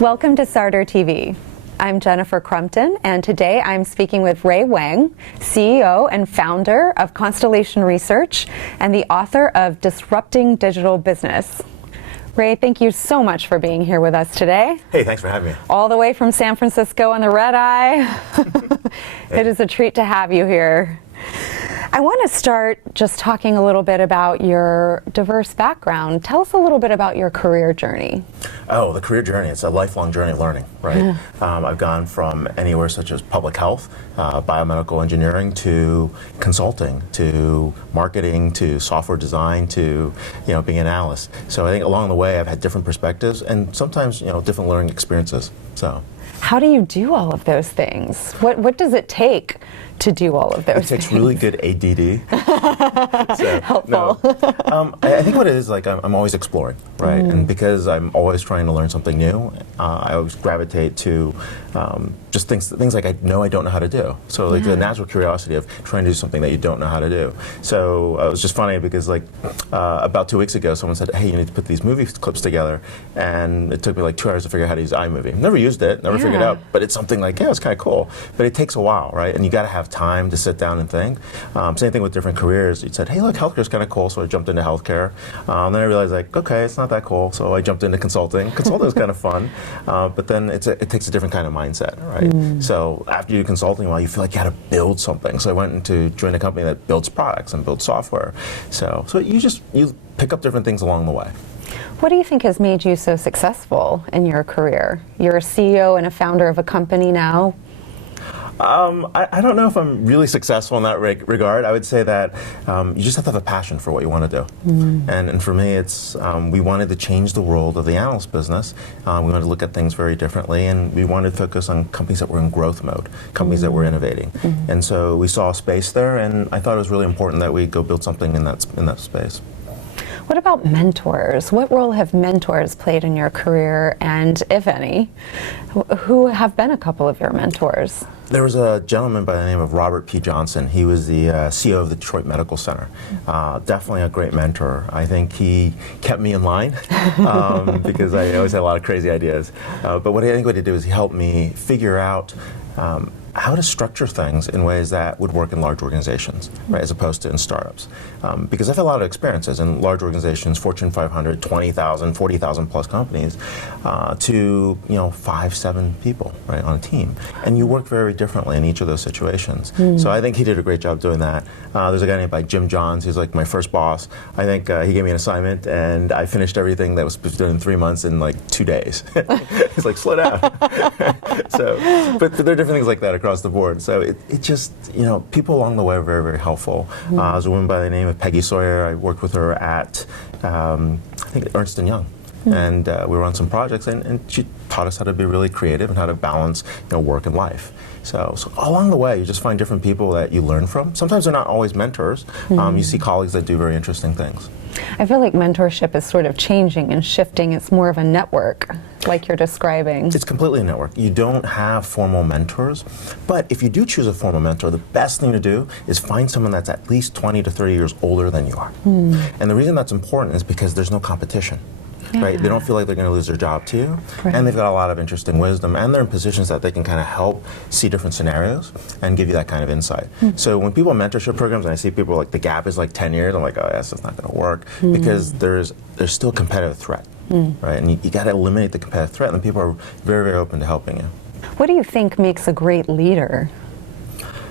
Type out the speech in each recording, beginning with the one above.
Welcome to Starter TV. I'm Jennifer Crumpton, and today I'm speaking with Ray Wang, CEO and founder of Constellation Research and the author of Disrupting Digital Business. Ray, thank you so much for being here with us today. Hey, thanks for having me. All the way from San Francisco on the red eye. It is a treat to have you here. I want to start just talking a little bit about your diverse background. Tell us a little bit about your career journey. Oh, the career journey. It's a lifelong journey of learning, right? I've gone from anywhere such as public health, biomedical engineering, to consulting, to marketing, to software design, to being an analyst. So I think along the way I've had different perspectives and sometimes different learning experiences. So how do you do all of those things? What does it take to do all of those things? It takes really good ADD. So, helpful. No. I think what it is, like, I'm always exploring, right? And because I'm always trying to learn something new, I always gravitate to just things like I don't know how to do. So like the natural curiosity of trying to do something that you don't know how to do. So it was just funny because about 2 weeks ago, someone said, hey, you need to put these movie clips together. And it took me like 2 hours to figure out how to use iMovie. Never used it, never figured it out, but it's something like, it's kind of cool. But it takes a while, right? And you got to have time to sit down and think. Same thing with different careers. You said, hey, look, healthcare's kind of cool, so I jumped into healthcare. Then I realized, okay, it's not that cool, so I jumped into consulting. Consulting was kind of fun, but then it takes a different kind of mindset, right? So after you do consulting, you feel like you got to build something. So I went to join a company that builds products and builds software. So you pick up different things along the way. What do you think has made you so successful in your career? You're a CEO and a founder of a company now. I don't know if I'm really successful in that regard. I would say that you just have to have a passion for what you want to do. And for me, it's we wanted to change the world of the analyst business. We wanted to look at things very differently, and we wanted to focus on companies that were in growth mode, companies that were innovating. And so we saw a space there, and I thought it was really important that we go build something in that space. What about mentors? What role have mentors played in your career, and if any, who have been a couple of your mentors? There was a gentleman by the name of Robert P. Johnson. He was the CEO of the Detroit Medical Center. Definitely a great mentor. I think he kept me in line because I always had a lot of crazy ideas. But what he did was he helped me figure out how to structure things in ways that would work in large organizations, right, as opposed to in startups. Because I've had a lot of experiences in large organizations, Fortune 500, 20,000, 40,000 plus companies, to 5, 7 people, right, on a team. And you work very differently in each of those situations. So I think he did a great job doing that. There's a guy named Jim Johns. He's like my first boss. I think he gave me an assignment, and I finished everything that was supposed to be done in 3 months in like 2 days. He's like, slow down. But there are different things like that across the board. So it just, people along the way are very, very helpful. There's a woman by the name of Peggy Sawyer. I worked with her at, I think, Ernst Young. And we were on some projects, and she taught us how to be really creative and how to balance work and life. So along the way, you just find different people that you learn from. Sometimes they're not always mentors. You see colleagues that do very interesting things. I feel like mentorship is sort of changing and shifting. It's more of a network, like you're describing. It's completely a network. You don't have formal mentors, but if you do choose a formal mentor, the best thing to do is find someone that's at least 20 to 30 years older than you are. And the reason that's important is because there's no competition. Right? They don't feel like they're going to lose their job to you, and they've got a lot of interesting wisdom, and they're in positions that they can kind of help see different scenarios and give you that kind of insight. So when people have mentorship programs, and I see people like the gap is like 10 years, I'm like, oh, that's not going to work, because there's still a competitive threat, right? And you got to eliminate the competitive threat, and people are very, very open to helping you. What do you think makes a great leader?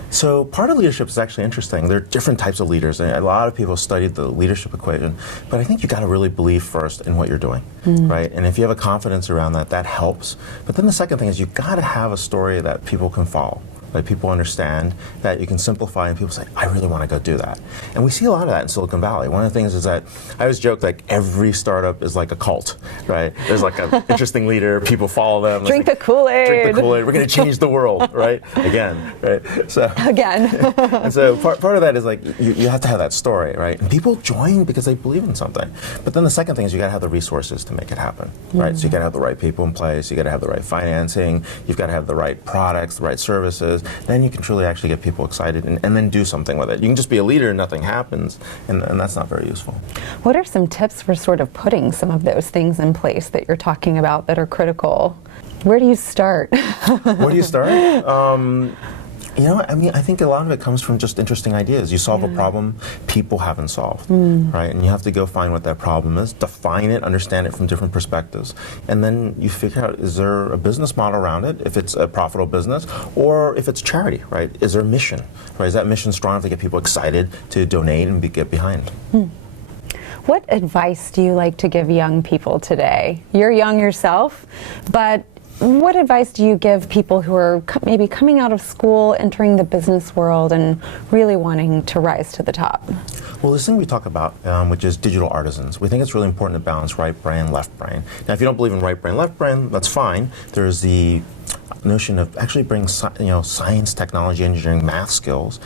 So part of leadership is actually interesting. There are different types of leaders, and a lot of people studied the leadership equation, but I think you got to really believe first in what you're doing, right? And if you have a confidence around that, that helps. But then the second thing is you got to have a story that people can follow. Like people understand that you can simplify, and people say, I really want to go do that. And we see a lot of that in Silicon Valley. One of the things is that I always joke like every startup is like a cult, right? There's like an interesting leader, people follow them. Drink the Kool-Aid. Drink the Kool-Aid. We're going to change the world, right? Again, right? So again. And so part of that is like you have to have that story, right? And people join because they believe in something. But then the second thing is you got to have the resources to make it happen, right? So you got to have the right people in place. You got to have the right financing. You've got to have the right products, the right services. businesses, then you can truly actually get people excited and then do something with it. You can just be a leader and nothing happens, and that's not very useful. What are some tips for sort of putting some of those things in place that you're talking about that are critical? Where do you start? Where do you start? I think a lot of it comes from just interesting ideas. You solve a problem people haven't solved, right? And you have to go find what that problem is, define it, understand it from different perspectives. And then you figure out, is there a business model around it, if it's a profitable business, or if it's charity, right? Is there a mission, right? Is that mission strong enough to get people excited to donate and get behind? What advice do you like to give young people today? You're young yourself, but what advice do you give people who are maybe coming out of school, entering the business world, and really wanting to rise to the top? Well, this thing we talk about, which is digital artisans, we think it's really important to balance right brain, left brain. Now, if you don't believe in right brain, left brain, that's fine. There's the notion of actually bringing science, technology, engineering, math skills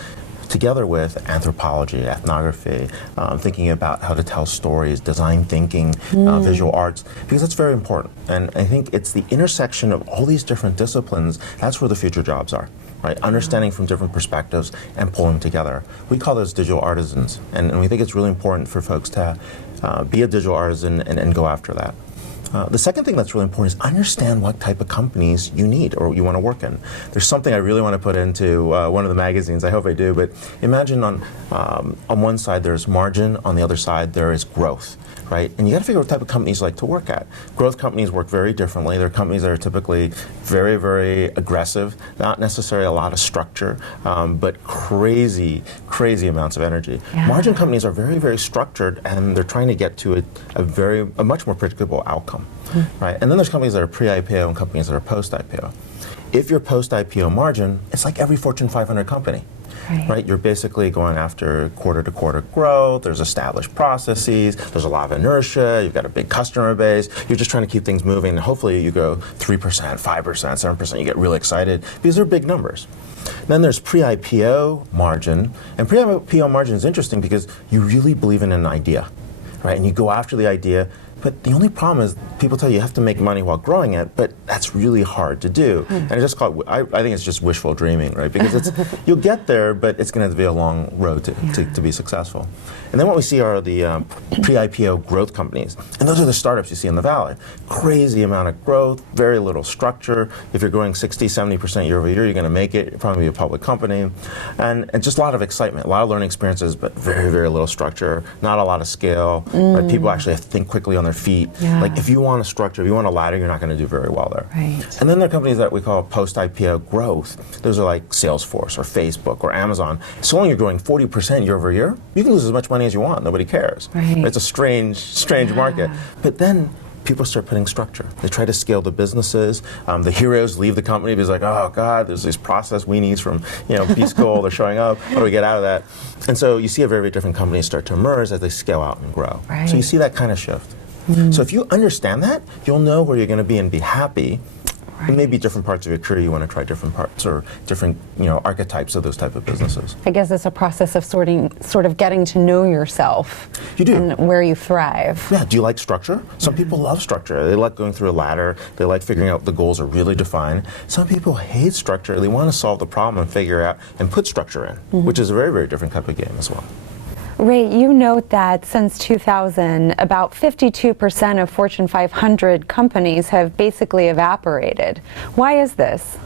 together with anthropology, ethnography, thinking about how to tell stories, design thinking, visual arts, because that's very important. And I think it's the intersection of all these different disciplines, that's where the future jobs are, right? Understanding from different perspectives and pulling them together. We call those digital artisans, and we think it's really important for folks to be a digital artisan and go after that. The second thing that's really important is understand what type of companies you need or you want to work in. There's something I really want to put into one of the magazines, I hope I do, but imagine on one side there's margin, on the other side there is growth, right? And you got to figure out what type of companies you like to work at. Growth companies work very differently. They're companies that are typically very, very aggressive, not necessarily a lot of structure, but crazy, crazy amounts of energy. Yeah. Margin companies are very, very structured, and they're trying to get to a much more predictable outcome. Right? And then there's companies that are pre-IPO and companies that are post-IPO. If you're post-IPO margin, it's like every Fortune 500 company. Right? You're basically going after quarter-to-quarter growth, there's established processes, there's a lot of inertia, you've got a big customer base, you're just trying to keep things moving, and hopefully you go 3%, 5%, 7%, you get really excited, because they're big numbers. Then there's pre-IPO margin, and pre-IPO margin is interesting because you really believe in an idea, right? And you go after the idea. But the only problem is people tell you have to make money while growing it, but that's really hard to do. And I think it's just wishful dreaming, right? Because you'll get there, but it's going to be a long road to be successful. And then what we see are the pre-IPO growth companies. And those are the startups you see in the Valley. Crazy amount of growth, very little structure. If you're growing 60, 70% year over year, you're going to make it. You'll probably be a public company. And just a lot of excitement, a lot of learning experiences, but very, very little structure, not a lot of scale. Right? People actually have to think quickly on their feet. Yeah. Like if you want a structure, if you want a ladder, you're not going to do very well there. Right. And then there are companies that we call post-IPO growth. Those are like Salesforce or Facebook or Amazon. So long you're growing 40% year over year, you can lose as much money as you want. Nobody cares. Right. It's a strange market. But then people start putting structure. They try to scale the businesses. The heroes leave the company because like, oh God, there's this process we need from B School. They're showing up. How do we get out of that? And so you see a very, very different companies start to emerge as they scale out and grow. Right. So you see that kind of shift. So if you understand that, you'll know where you're going to be and be happy. Right. And maybe different parts of your career you want to try different parts or different archetypes of those type of businesses. I guess it's a process of sort of getting to know yourself. You do. And where you thrive. Yeah. Do you like structure? Some people love structure. They like going through a ladder. They like figuring out the goals are really defined. Some people hate structure. They want to solve the problem and figure out and put structure in, which is a very, very different type of game as well. Ray, you note that since 2000, about 52% of Fortune 500 companies have basically evaporated. Why is this?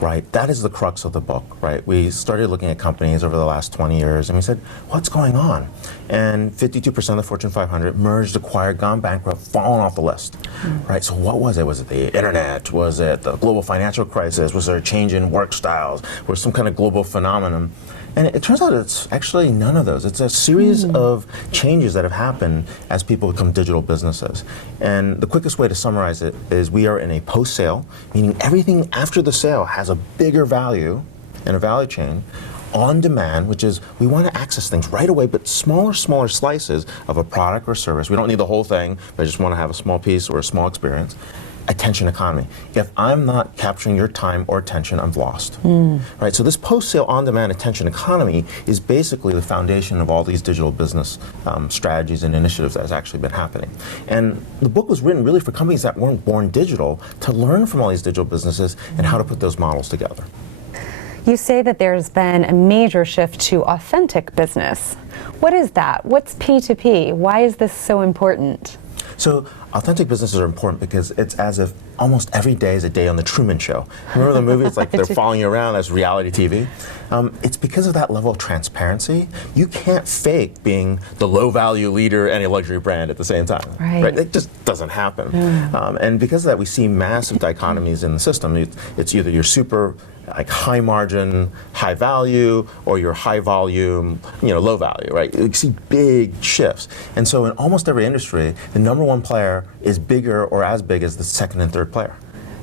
Right, that is the crux of the book, right? We started looking at companies over the last 20 years and we said, what's going on? And 52% of the Fortune 500 merged, acquired, gone bankrupt, fallen off the list, right? So what was it? Was it the internet? Was it the global financial crisis? Was there a change in work styles? Was some kind of global phenomenon? And it turns out it's actually none of those. It's a series of changes that have happened as people become digital businesses. And the quickest way to summarize it is we are in a post-sale, meaning everything after the sale has a bigger value in a value chain, on demand, which is we want to access things right away, but smaller slices of a product or service. We don't need the whole thing, but I just want to have a small piece or a small experience. Attention economy. If I'm not capturing your time or attention, I'm lost. Right? So this post-sale on-demand attention economy is basically the foundation of all these digital business strategies and initiatives that has actually been happening. And the book was written really for companies that weren't born digital to learn from all these digital businesses and how to put those models together. You say that there's been a major shift to authentic business. What is that? What's P2P? Why is this so important? So authentic businesses are important because it's as if almost every day is a day on the Truman Show. Remember the movie? It's like they're following you around as reality TV. It's because of that level of transparency. You can't fake being the low-value leader and a luxury brand at the same time. Right. It just doesn't happen. And because of that, we see massive dichotomies in the system. It's either you're super like high margin, high value, or you're high volume, low value, right? You see big shifts. And so in almost every industry, the number one player is bigger or as big as the second and third player.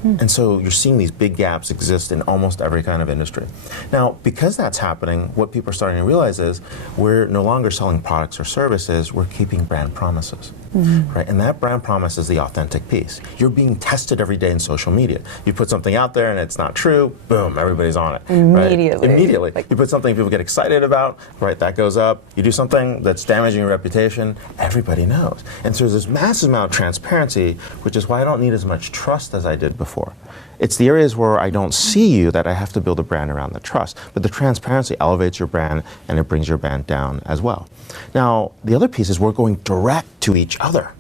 And so you're seeing these big gaps exist in almost every kind of industry. Now, because that's happening, what people are starting to realize is we're no longer selling products or services, we're keeping brand promises. Right? And that brand promise is the authentic piece. You're being tested every day in social media. You put something out there and it's not true, boom, everybody's on it. Immediately. Right? Immediately. You put something people get excited about, right, that goes up. You do something that's damaging your reputation, everybody knows. And so there's this massive amount of transparency, which is why I don't need as much trust as I did before. It's the areas where I don't see you that I have to build a brand around the trust. But the transparency elevates your brand and it brings your brand down as well. Now, the other piece is we're going direct to each other.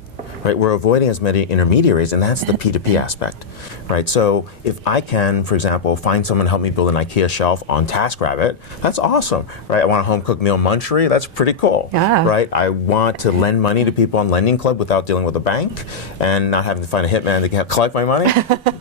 Right? We're avoiding as many intermediaries, and that's the P2P aspect. Right? So if I can, for example, find someone to help me build an IKEA shelf on TaskRabbit, that's awesome. Right? I want a home cooked meal munchery, that's pretty cool. Yeah. Right? I want to lend money to people on Lending Club without dealing with a bank and not having to find a hitman to collect my money.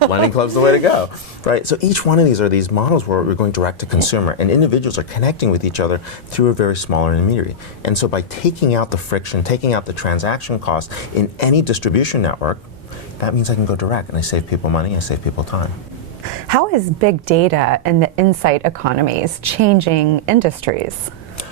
Lending Club's the way to go. Right? So each one of these are these models where we're going direct to consumer, and individuals are connecting with each other through a very smaller intermediary. And so by taking out the friction, taking out the transaction cost in any distribution network, that means I can go direct and I save people money, I save people time. How is big data and the insight economies changing industries?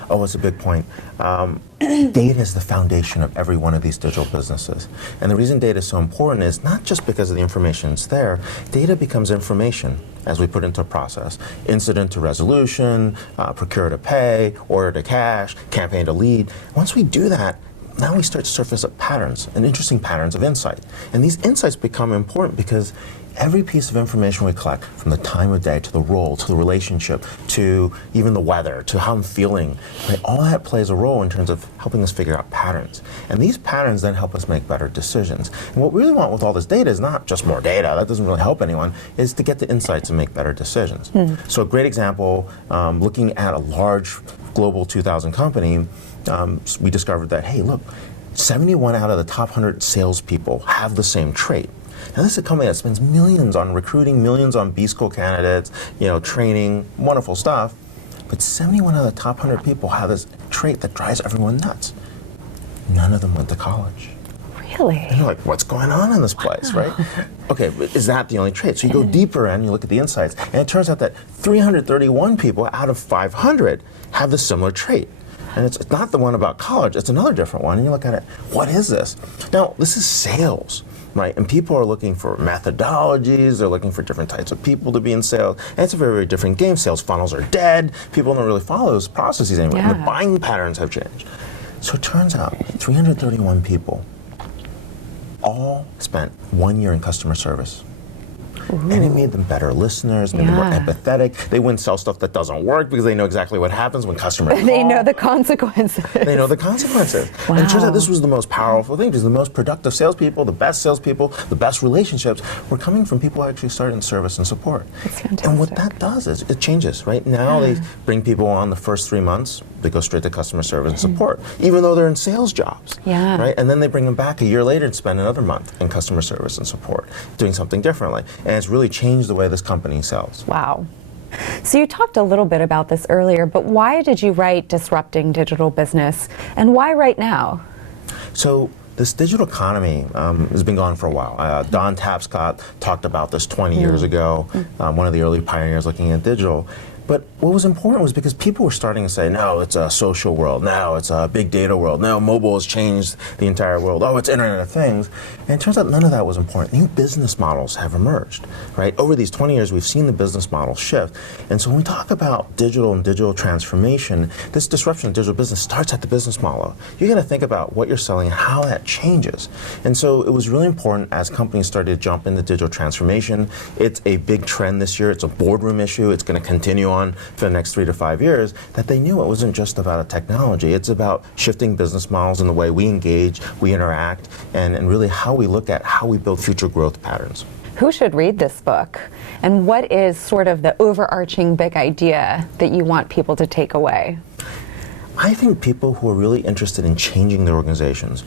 Oh, it's a big point. Data is the foundation of every one of these digital businesses. And the reason data is so important is not just because of the information that's there. Data becomes information as we put into a process. Incident to resolution, procure to pay, order to cash, campaign to lead. Once we do that, now we start to surface up patterns, and interesting patterns of insight. And these insights become important because every piece of information we collect, from the time of day to the role, to the relationship, to even the weather, to how I'm feeling, right, all that plays a role in terms of helping us figure out patterns. And these patterns then help us make better decisions. And what we really want with all this data is not just more data, that doesn't really help anyone, is to get the insights and make better decisions. So a great example, looking at a large global 2000 company, we discovered that, hey, look, 71 out of the top 100 salespeople have the same trait. Now, this is a company that spends millions on recruiting, millions on B-School candidates, training, wonderful stuff. But 71 out of the top 100 people have this trait that drives everyone nuts. None of them went to college. Really? And you're like, what's going on in this place, right? Okay, but is that the only trait? So you go deeper and you look at the insights, and it turns out that 331 people out of 500 have the similar trait. And it's not the one about college, it's another different one. And you look at it, what is this? Now, this is sales, right? And people are looking for methodologies, they're looking for different types of people to be in sales. And it's a very, very different game. Sales funnels are dead. People don't really follow those processes anymore. Yeah. And the buying patterns have changed. So it turns out 331 people all spent 1 year in customer service. And it made them better listeners, made them more empathetic. They wouldn't sell stuff that doesn't work because they know exactly what happens when customers call. They know the consequences. They know the consequences. Wow. And it turns out this was the most powerful thing, because the most productive salespeople, the best salespeople, the best relationships were coming from people who actually started in service and support. That's fantastic. And what that does is it changes, right? Now they bring people on the first 3 months, they go straight to customer service and support, even though they're in sales jobs. Yeah. Right? And then they bring them back a year later and spend another month in customer service and support, doing something differently. And it's really changed the way this company sells. Wow. So you talked a little bit about this earlier, but why did you write Disrupting Digital Business, and why right now? So this digital economy has been going for a while. Don Tapscott talked about this 20 years ago, one of the early pioneers looking at digital. But what was important was because people were starting to say, no, it's a social world. No, it's a big data world. No, mobile has changed the entire world. Oh, it's Internet of Things. And it turns out none of that was important. New business models have emerged, right? Over these 20 years, we've seen the business model shift. And so when we talk about digital and digital transformation, this disruption of digital business starts at the business model. You got to think about what you're selling and how that changes. And so it was really important as companies started to jump into digital transformation. It's a big trend this year. It's a boardroom issue. It's going to continue on for the next 3 to 5 years, that they knew it wasn't just about a technology. It's about shifting business models and the way we engage, we interact, and really how we look at how we build future growth patterns. Who should read this book? And what is sort of the overarching big idea that you want people to take away? I think people who are really interested in changing their organizations,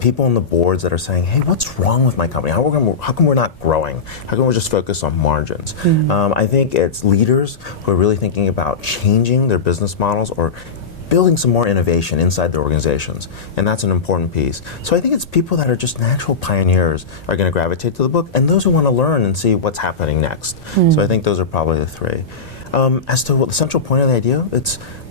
people on the boards that are saying, hey, what's wrong with my company? How come we're not growing? How come we're just focused on margins? I think it's leaders who are really thinking about changing their business models or building some more innovation inside their organizations, and that's an important piece. So I think it's people that are just natural pioneers are going to gravitate to the book, and those who want to learn and see what's happening next. So I think those are probably the three. As to what the central point of the idea,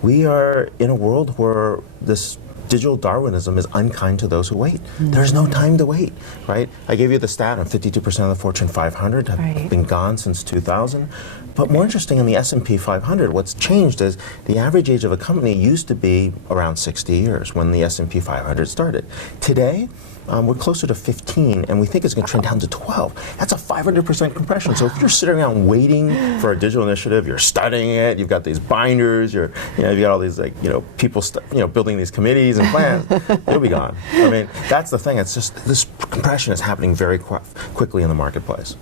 we are in a world where this digital Darwinism is unkind to those who wait. There's no time to wait, right? I gave you the stat on 52% of the Fortune 500 have been gone since 2000. But more interesting, in the S&P 500, what's changed is the average age of a company used to be around 60 years when the S&P 500 started. Today, we're closer to 15, and we think it's going to trend down to 12. That's a 500% compression. So if you're sitting around waiting for a digital initiative, you're studying it, you've got these binders, you've got all these people building these committees and plans, you'll be gone. I mean, that's the thing. It's just this compression is happening very quickly in the marketplace.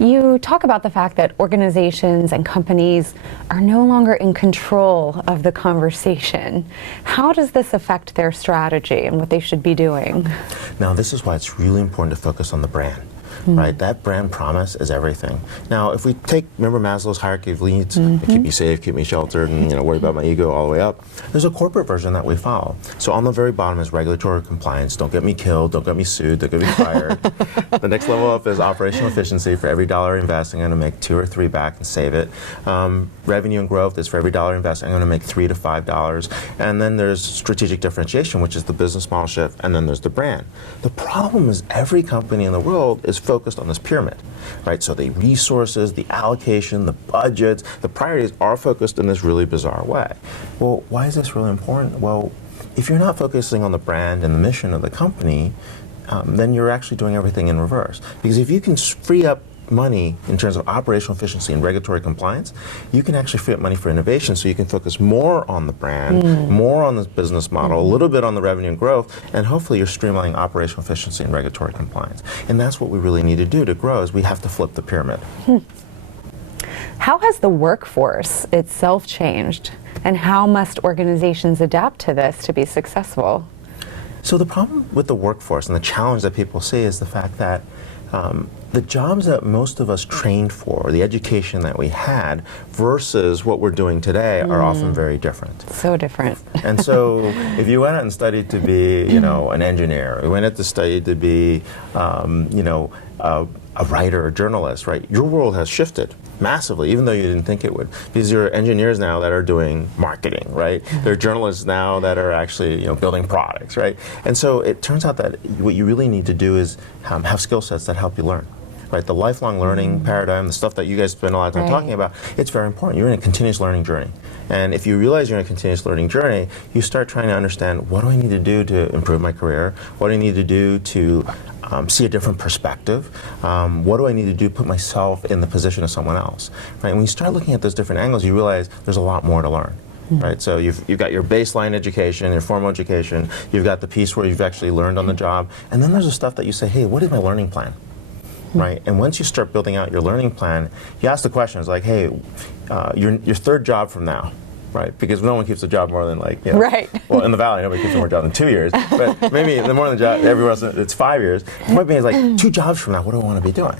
You talk about the fact that organizations and companies are no longer in control of the conversation. How does this affect their strategy and what they should be doing? Now, this is why it's really important to focus on the brand. Right, that brand promise is everything. Now, if we remember Maslow's hierarchy of needs, keep me safe, keep me sheltered, and worry about my ego all the way up. There's a corporate version that we follow. So on the very bottom is regulatory compliance. Don't get me killed, don't get me sued, don't get me fired. The next level up is operational efficiency. For every dollar I invest, I'm going to make 2 or 3 back and save it. Revenue and growth is for every dollar I invest, I'm going to make $3 to $5. And then there's strategic differentiation, which is the business model shift, and then there's the brand. The problem is every company in the world is focused on this pyramid, right? So the resources, the allocation, the budgets, the priorities are focused in this really bizarre way. Well, why is this really important? Well, if you're not focusing on the brand and the mission of the company, then you're actually doing everything in reverse. Because if you can free up money in terms of operational efficiency and regulatory compliance, you can actually free up money for innovation, so you can focus more on the brand, more on the business model, a little bit on the revenue and growth, and hopefully you're streamlining operational efficiency and regulatory compliance. And that's what we really need to do to grow, is we have to flip the pyramid. How has the workforce itself changed, and how must organizations adapt to this to be successful? So the problem with the workforce and the challenge that people see is the fact that the jobs that most of us trained for, the education that we had, versus what we're doing today are often very different. So different. And so if you went out and studied to be, an engineer, you went out to study to be, a writer or journalist, right? Your world has shifted massively, even though you didn't think it would. Because there are engineers now that are doing marketing, right? There are journalists now that are actually, building products, right? And so it turns out that what you really need to do is have skill sets that help you learn. Right, the lifelong learning paradigm, the stuff that you guys spend a lot of time talking about, it's very important. You're in a continuous learning journey. And if you realize you're in a continuous learning journey, you start trying to understand, what do I need to do to improve my career? What do I need to do to see a different perspective? What do I need to do to put myself in the position of someone else? Right? And when you start looking at those different angles, you realize there's a lot more to learn. Right, so you've got your baseline education, your formal education, you've got the piece where you've actually learned on the job, and then there's the stuff that you say, hey, what is my learning plan? Right, and once you start building out your learning plan, you ask the questions like, hey, your third job from now, right? Because no one keeps a job more than right. Well, in the Valley, nobody keeps more job than 2 years, but maybe the more than the job, everywhere else it's 5 years. The point being is like, 2 jobs from now, what do I want to be doing?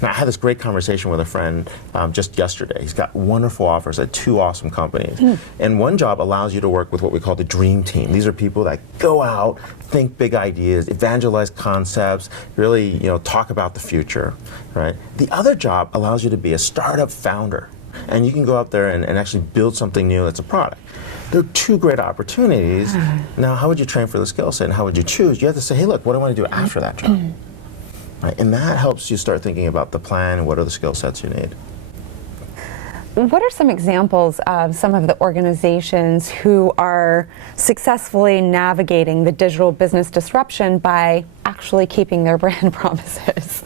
Now, I had this great conversation with a friend just yesterday. He's got wonderful offers at 2 awesome companies. And one job allows you to work with what we call the dream team. These are people that go out, think big ideas, evangelize concepts, really talk about the future, right? The other job allows you to be a startup founder. And you can go out there and actually build something new that's a product. They're 2 great opportunities. Now, how would you train for the skill set and how would you choose? You have to say, hey, look, what do I want to do after that job? Right? And that helps you start thinking about the plan and what are the skill sets you need. What are some examples of some of the organizations who are successfully navigating the digital business disruption by actually keeping their brand promises?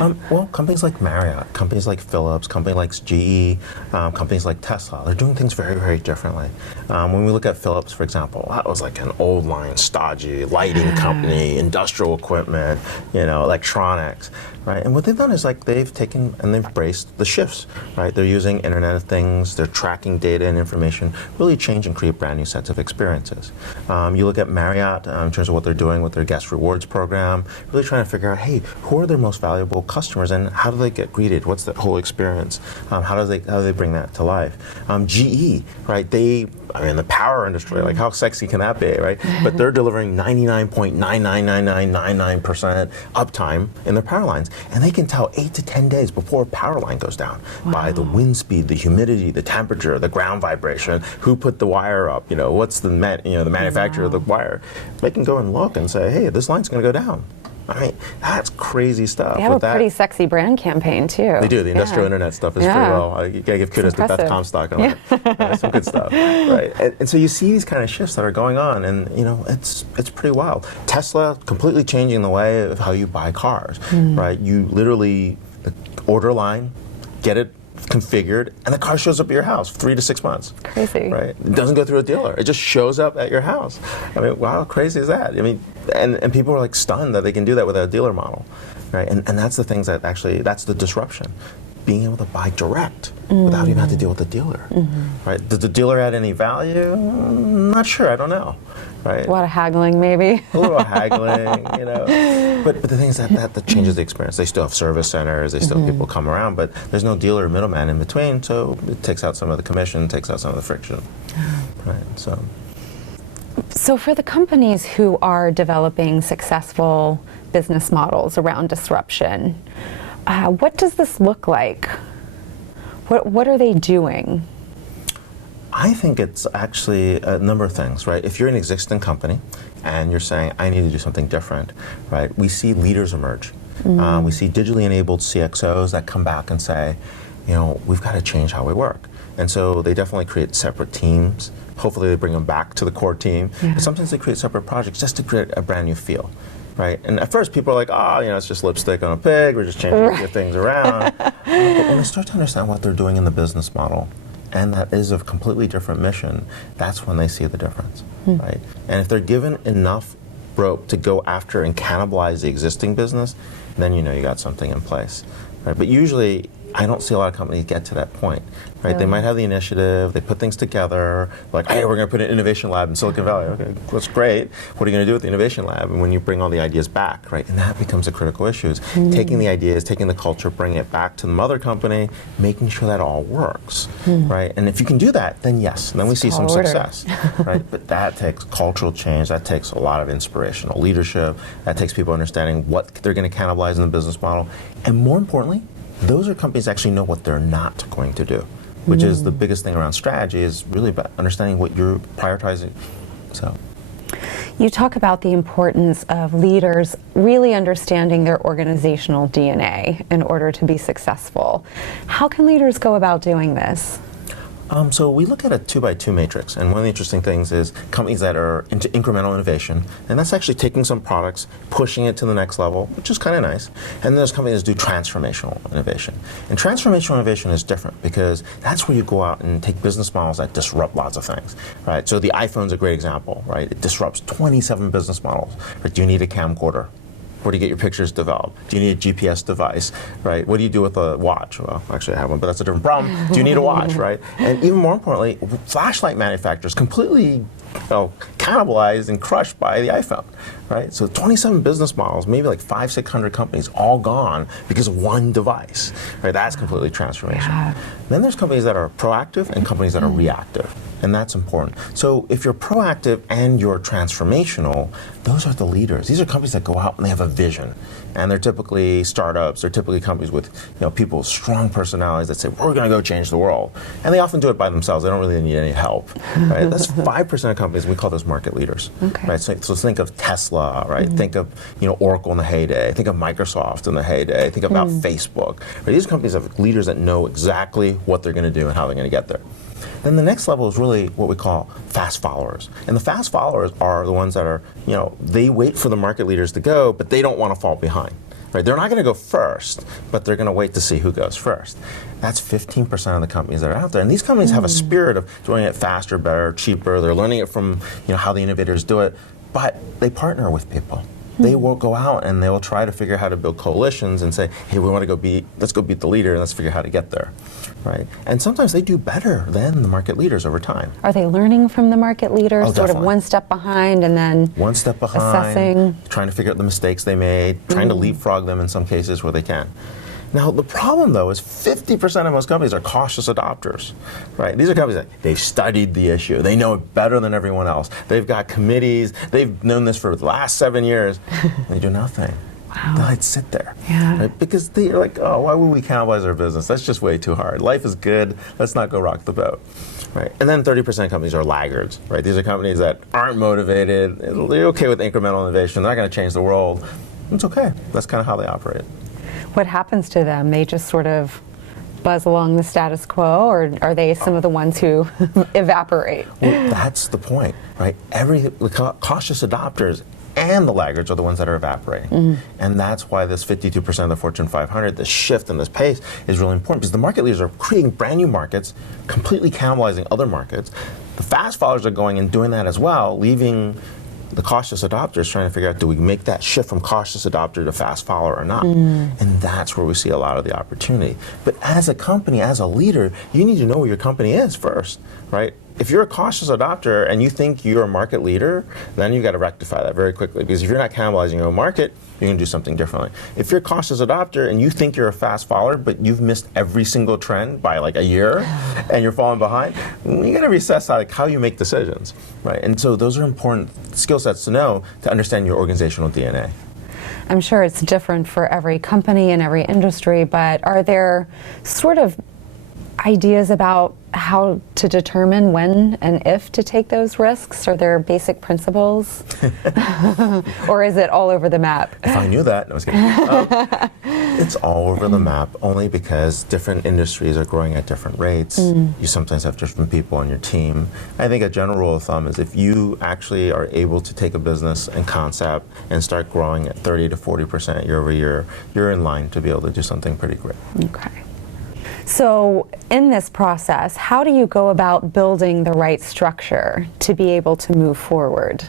Well, companies like Marriott, companies like Philips, companies like GE, companies like Tesla, they're doing things very, very differently. When we look at Philips, for example, that was like an old line, stodgy lighting company, industrial equipment, electronics, right? And what they've done is like they've taken and they've embraced the shifts, right? They're using Internet of Things, they're tracking data and information, really change and create brand new sets of experiences. You look at Marriott in terms of what they're doing with their guest rewards program, really trying to figure out, hey, who are their most valuable customers and how do they get greeted? What's the whole experience? How do they bring that to life? GE, right? The power industry, like how sexy can that be, right? But they're delivering 99.99999% uptime in their power lines. And they can tell 8 to 10 days before a power line goes down by the wind speed, the humidity, the temperature, the ground vibration, who put the wire up, what's the manufacturer of the wire. They can go and look and say, hey, this line's going to go down. I mean, that's crazy stuff. They have a pretty sexy brand campaign, too. They do. The industrial internet stuff is pretty well. You got to give kudos to Beth Comstock on that. Some good stuff. Right. And so you see these kind of shifts that are going on, and, it's pretty wild. Tesla completely changing the way of how you buy cars, right? You literally order a line, get it configured, and the car shows up at your house 3 to 6 months. Crazy. Right? It doesn't go through a dealer. It just shows up at your house. I mean, wow, how crazy is that? I mean, and people are like stunned that they can do that with a dealer model. Right? And that's the things that actually, that's the disruption. Being able to buy direct without even having to deal with the dealer. Right? Does the dealer add any value? Not sure, I don't know. Right? A lot of haggling, maybe. A little haggling, But the thing is that changes the experience. They still have service centers, they still have people come around, but there's no dealer or middleman in between, so it takes out some of the commission, takes out some of the friction. Right? So for the companies who are developing successful business models around disruption, what does this look like? What are they doing? I think it's actually a number of things, right? If you're an existing company and you're saying, I need to do something different, right? We see leaders emerge. We see digitally enabled CXOs that come back and say, we've got to change how we work. And so they definitely create separate teams. Hopefully they bring them back to the core team. Yeah. But sometimes they create separate projects just to create a brand new feel. Right? And at first people are like, it's just lipstick on a pig, we're just changing a few things around. But when they start to understand what they're doing in the business model, and that is a completely different mission, that's when they see the difference, right? And if they're given enough rope to go after and cannibalize the existing business, then you got something in place, right? But usually, I don't see a lot of companies get to that point, right? They might have the initiative, they put things together, like, hey, we're going to put an innovation lab in Silicon Valley. Okay, that's great. What are you going to do with the innovation lab? And when you bring all the ideas back, right? And that becomes a critical issue, is taking the ideas, taking the culture, bringing it back to the mother company, making sure that all works, right? And if you can do that, then yes, then we see some success, right? But that takes cultural change, that takes a lot of inspirational leadership, that takes people understanding what they're going to cannibalize in the business model, and more importantly, those are companies that actually know what they're not going to do, which is the biggest thing around strategy, is really about understanding what you're prioritizing. So, you talk about the importance of leaders really understanding their organizational DNA in order to be successful. How can leaders go about doing this? So we look at a 2x2 matrix, and one of the interesting things is companies that are into incremental innovation, and that's actually taking some products, pushing it to the next level, which is kind of nice. And then there's companies that do transformational innovation. And transformational innovation is different because that's where you go out and take business models that disrupt lots of things, right? So the iPhone's a great example, right? It disrupts 27 business models. Right? Do you need a camcorder? Where do you get your pictures developed? Do you need a GPS device, right? What do you do with a watch? Well, actually I have one, but that's a different problem. Do you need a watch, right? And even more importantly, flashlight manufacturers completely cannibalized and crushed by the iPhone, right? So 27 business models, maybe like 500-600 companies, all gone because of one device, right? That's completely transformational. Yeah. Then there's companies that are proactive and companies that are reactive, and that's important. So if you're proactive and you're transformational, those are the leaders. These are companies that go out and they have a vision, and they're typically startups. They're typically companies with people with strong personalities that say, we're going to go change the world, and they often do it by themselves. They don't really need any help, right? That's 5% of companies. We call those market leaders, right? So think of Tesla, right? Think of Oracle in the heyday. Think of Microsoft in the heyday. Think about Facebook. Right? These companies have leaders that know exactly what they're going to do and how they're going to get there. Then the next level is really what we call fast followers. And the fast followers are the ones that are, they wait for the market leaders to go, but they don't want to fall behind. right? They're not going to go first, but they're going to wait to see who goes first. That's 15% of the companies that are out there. And these companies have a spirit of doing it faster, better, cheaper. They're learning it from how the innovators do it, but they partner with people. They will go out and they will try to figure out how to build coalitions and say, hey, let's go beat the leader and let's figure out how to get there, right? And sometimes they do better than the market leaders over time. Are they learning from the market leaders, sort definitely. of one step behind and then one step behind, assessing? Trying to figure out the mistakes they made, trying to leapfrog them in some cases where they can. Now, the problem, though, is 50% of most companies are cautious adopters, right? These are companies that they've studied the issue. They know it better than everyone else. They've got committees. They've known this for the last 7 years. They do nothing. Wow. They'd sit there. Yeah. Right? Because they're like, oh, why would we cannibalize our business? That's just way too hard. Life is good. Let's not go rock the boat. Right? And then 30% of companies are laggards. Right? These are companies that aren't motivated. They're okay with incremental innovation. They're not going to change the world. It's okay. That's kind of how they operate. What happens to them? They just sort of buzz along the status quo, or are they some of the ones who evaporate? Well, that's the point, right? The cautious adopters and the laggards are the ones that are evaporating. And that's why this 52% of the Fortune 500, this shift and this pace is really important, because the market leaders are creating brand new markets, completely cannibalizing other markets. The fast followers are going and doing that as well, leaving the cautious adopters trying to figure out, do we make that shift from cautious adopter to fast follower or not? And that's where we see a lot of the opportunity. But as a company, as a leader, you need to know where your company is first, right? If you're a cautious adopter and you think you're a market leader, then you've got to rectify that very quickly, because if you're not cannibalizing your own market, you're going to do something differently. If you're a cautious adopter and you think you're a fast follower, but you've missed every single trend by like a year and you're falling behind, you got to reassess how you make decisions, right? And so those are important skill sets to know to understand your organizational DNA. I'm sure it's different for every company and every industry, but are there sort of ideas about how to determine when and if to take those risks? Are there basic principles? Or is it all over the map? If I knew that, no, I was kidding. It's all over the map, only because different industries are growing at different rates. You sometimes have different people on your team. I think a general rule of thumb is if you actually are able to take a business and concept and start growing at 30 to 40% year over year, you're in line to be able to do something pretty great. Okay. So in this process, how do you go about building the right structure to be able to move forward?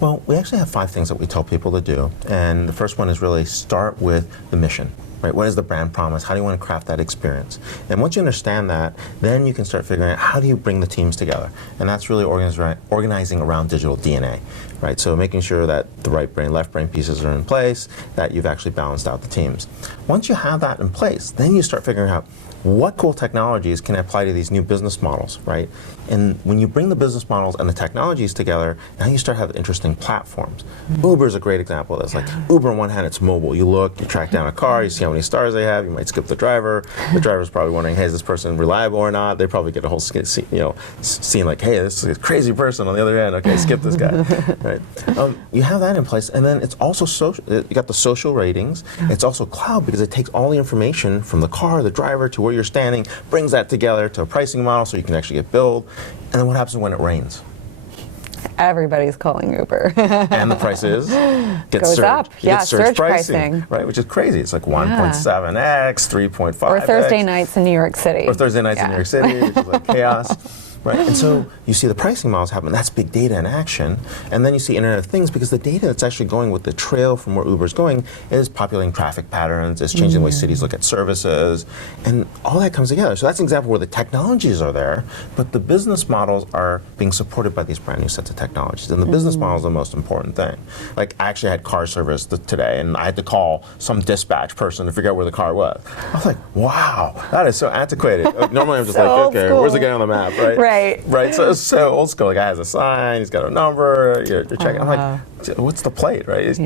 Well, we actually have 5 things that we tell people to do. And the first one is really start with the mission. Right? What is the brand promise? How do you want to craft that experience? And once you understand that, then you can start figuring out how do you bring the teams together. And that's really organizing around digital DNA. Right? So making sure that the right brain, left brain pieces are in place, that you've actually balanced out the teams. Once you have that in place, then you start figuring out what cool technologies can apply to these new business models, right? And when you bring the business models and the technologies together, now you start having interesting platforms. Uber is a great example of this. Like Uber, on one hand, it's mobile. You look, you track down a car, you see how many stars they have, you might skip the driver. The driver's probably wondering, hey, is this person reliable or not? They probably get a whole scene like, hey, this is a crazy person on the other end. Okay, skip this guy, right? You have that in place, and then it's also social. You got the social ratings. It's also cloud, because it takes all the information from the car, the driver, to where you're standing, brings that together to a pricing model so you can actually get billed. And then what happens when it rains? Everybody's calling Uber. And the price goes up. Yeah, surge pricing. Right, which is crazy. It's like 1.7x, 3.5x. Or Thursday nights in New York City. Or Thursday nights in New York City, which is like chaos. Right, and so you see the pricing models happen. That's big data in action. And then you see Internet of Things, because the data that's actually going with the trail from where Uber's going is populating traffic patterns, it's changing the way cities look at services, and all that comes together. So that's an example where the technologies are there, but the business models are being supported by these brand new sets of technologies. And the business model is the most important thing. Like, I actually had car service today, and I had to call some dispatch person to figure out where the car was. I was like, wow, that is so antiquated. Normally I'm just So like, okay, old where's the guy on the map, right? Right, so it's so old school. The guy has a sign, he's got a number, you're checking. I'm like, what's the plate, right?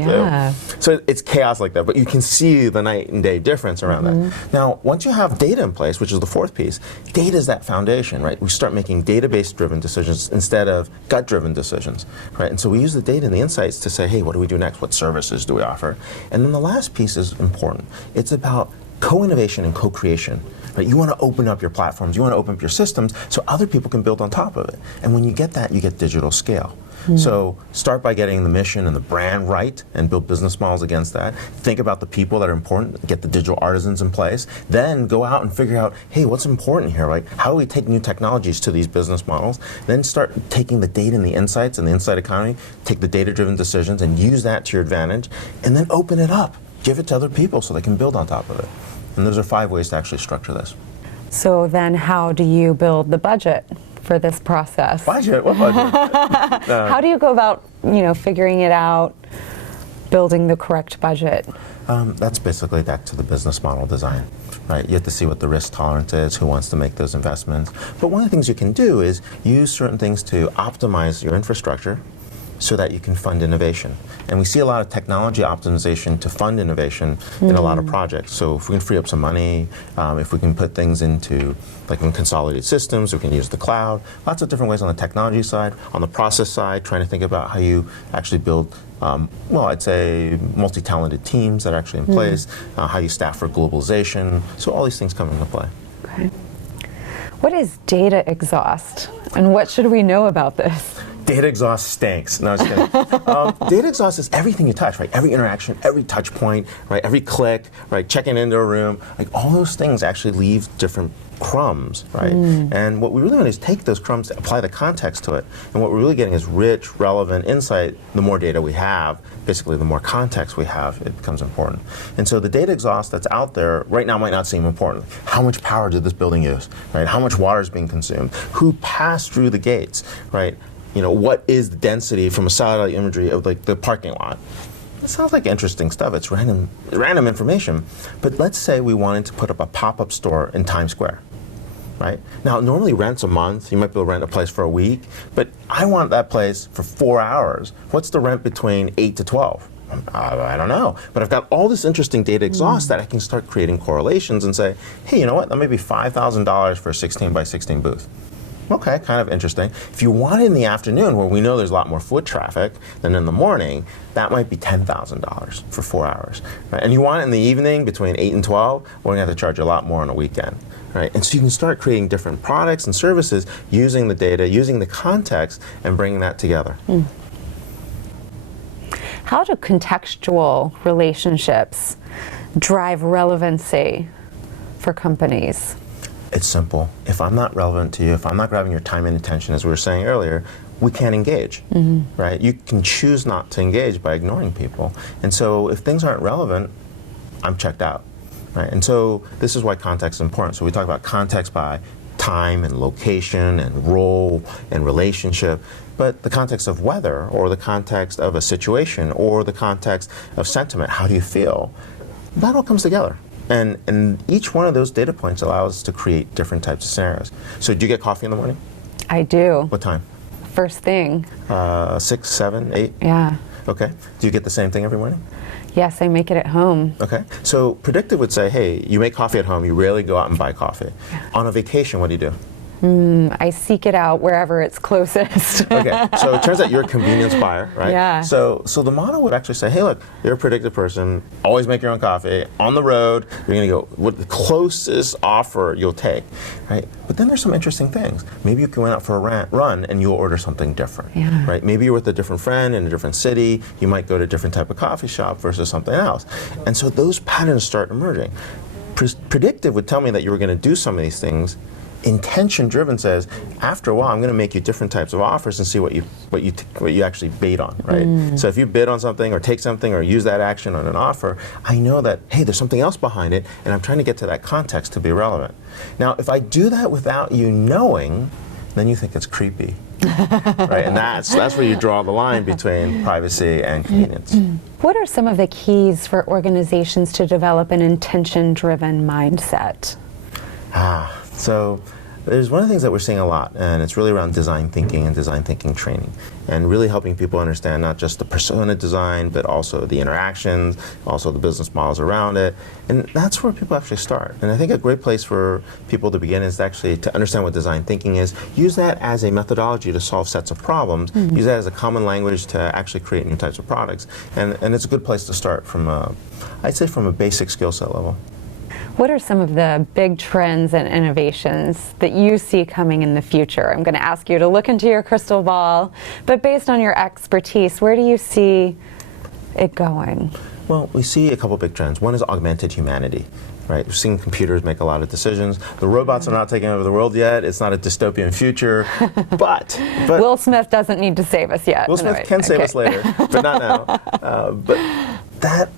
So it's chaos like that, but you can see the night and day difference around that. Now, once you have data in place, which is the fourth piece, data is that foundation, right? We start making database-driven decisions instead of gut-driven decisions, right? And so we use the data and the insights to say, hey, what do we do next? What services do we offer? And then the last piece is important. It's about co-innovation and co-creation. Right? You want to open up your platforms, you want to open up your systems so other people can build on top of it. And when you get that, you get digital scale. So start by getting the mission and the brand right and build business models against that. Think about the people that are important, get the digital artisans in place. Then go out and figure out, hey, what's important here? Like, how do we take new technologies to these business models? Then start taking the data and the insights and the insight economy, take the data-driven decisions and use that to your advantage, and then open it up. Give it to other people so they can build on top of it. And those are 5 ways to actually structure this. So then how do you build the budget for this process? Budget? What budget? How do you go about, figuring it out, building the correct budget? That's basically back to the business model design, right? You have to see what the risk tolerance is, who wants to make those investments. But one of the things you can do is use certain things to optimize your infrastructure so that you can fund innovation. And we see a lot of technology optimization to fund innovation in a lot of projects. So if we can free up some money, if we can put things into, like in consolidated systems, we can use the cloud, lots of different ways on the technology side. On the process side, trying to think about how you actually build, I'd say multi-talented teams that are actually in place, how you staff for globalization. So all these things come into play. Okay. What is data exhaust, and what should we know about this? Data exhaust stinks. No, I was kidding. Data exhaust is everything you touch, right? Every interaction, every touch point, right? Every click, right? Checking into a room, like all those things actually leave different crumbs, right? And what we really want is take those crumbs, apply the context to it, and what we're really getting is rich, relevant insight. The more data we have, basically the more context we have, it becomes important. And so the data exhaust that's out there right now might not seem important. How much power did this building use, right? How much water is being consumed? Who passed through the gates, right? What is the density from a satellite imagery of like the parking lot? It sounds like interesting stuff. It's random information. But let's say we wanted to put up a pop-up store in Times Square, right? Now, normally rent's a month. You might be able to rent a place for a week. But I want that place for 4 hours. What's the rent between 8 to 12? I don't know. But I've got all this interesting data exhaust that I can start creating correlations and say, hey, you know what? That may be $5,000 for a 16 by 16 booth. Okay, kind of interesting. If you want it in the afternoon where we know there's a lot more foot traffic than in the morning, that might be $10,000 for 4 hours. Right? And you want it in the evening between 8 and 12, we're going to have to charge you a lot more on a weekend. Right? And so you can start creating different products and services using the data, using the context, and bringing that together. How do contextual relationships drive relevancy for companies? It's simple. If I'm not relevant to you, if I'm not grabbing your time and attention, as we were saying earlier, we can't engage, right? You can choose not to engage by ignoring people. And so if things aren't relevant, I'm checked out, right? And so this is why context is important. So we talk about context by time and location and role and relationship, but the context of weather or the context of a situation or the context of sentiment, how do you feel? That all comes together. And each one of those data points allows us to create different types of scenarios. So do you get coffee in the morning? I do. What time? First thing. 6, 7, 8? Yeah. Okay. Do you get the same thing every morning? Yes, I make it at home. Okay. So predictive would say, hey, you make coffee at home, you rarely go out and buy coffee. Yeah. On a vacation, what do you do? I seek it out wherever it's closest. Okay, so it turns out you're a convenience buyer, right? Yeah. So the model would actually say, hey, look, you're a predictive person, always make your own coffee, on the road, you're gonna go, what the closest offer you'll take, right? But then there's some interesting things. Maybe you can go out for a run and you'll order something different, right? Maybe you're with a different friend in a different city, you might go to a different type of coffee shop versus something else. And so those patterns start emerging. Predictive would tell me that you were gonna do some of these things. Intention-driven says, after a while, I'm going to make you different types of offers and see what you actually bid on, right? So if you bid on something or take something or use that action on an offer, I know that, hey, there's something else behind it, and I'm trying to get to that context to be relevant. Now, if I do that without you knowing, then you think it's creepy, right? And that's where you draw the line between privacy and convenience. What are some of the keys for organizations to develop an intention-driven mindset? So there's one of the things that we're seeing a lot, and it's really around design thinking and design thinking training, and really helping people understand not just the persona design, but also the interactions, also the business models around it. And that's where people actually start. And I think a great place for people to begin is actually to understand what design thinking is, use that as a methodology to solve sets of problems, use that as a common language to actually create new types of products. And it's a good place to start from I'd say from a basic skill set level. What are some of the big trends and innovations that you see coming in the future? I'm going to ask you to look into your crystal ball, but based on your expertise, where do you see it going? Well, we see a couple big trends. One is augmented humanity. Right, we're seeing computers make a lot of decisions. The robots are not taking over the world yet. It's not a dystopian future, but Will Smith doesn't need to save us yet. Will Smith can save us later, but not now. But that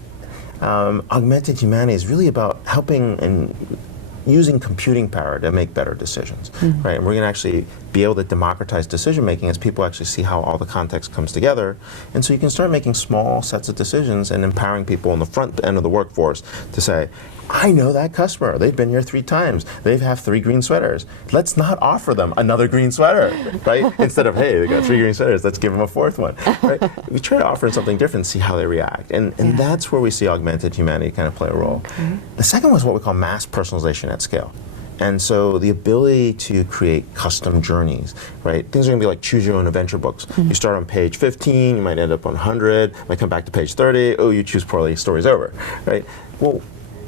augmented humanity is really about helping and using computing power to make better decisions, right? And we're going to actually be able to democratize decision making as people actually see how all the context comes together. And so you can start making small sets of decisions and empowering people on the front end of the workforce to say, I know that customer. They've been here 3 times. They have 3 green sweaters. Let's not offer them another green sweater, right? Instead of, hey, they got 3 green sweaters, let's give them a 4th one, right? We try to offer something different and see how they react. And that's where we see augmented humanity kind of play a role. Okay. The second was what we call mass personalization at scale. And so the ability to create custom journeys, right? Things are going to be like choose your own adventure books. You start on page 15, you might end up on 100, might come back to page 30, oh, you choose poorly, story's over, right? Well,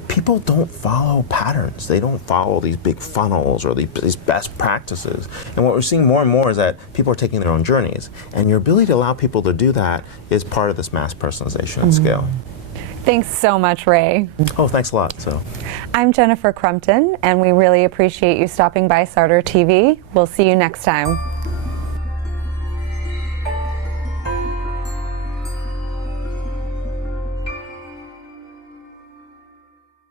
people don't follow patterns. They don't follow these big funnels or these best practices. And what we're seeing more and more is that people are taking their own journeys. And your ability to allow people to do that is part of this mass personalization at scale. Thanks so much, Ray. Oh, thanks a lot. So, I'm Jennifer Crumpton, and we really appreciate you stopping by Sartor TV. We'll see you next time.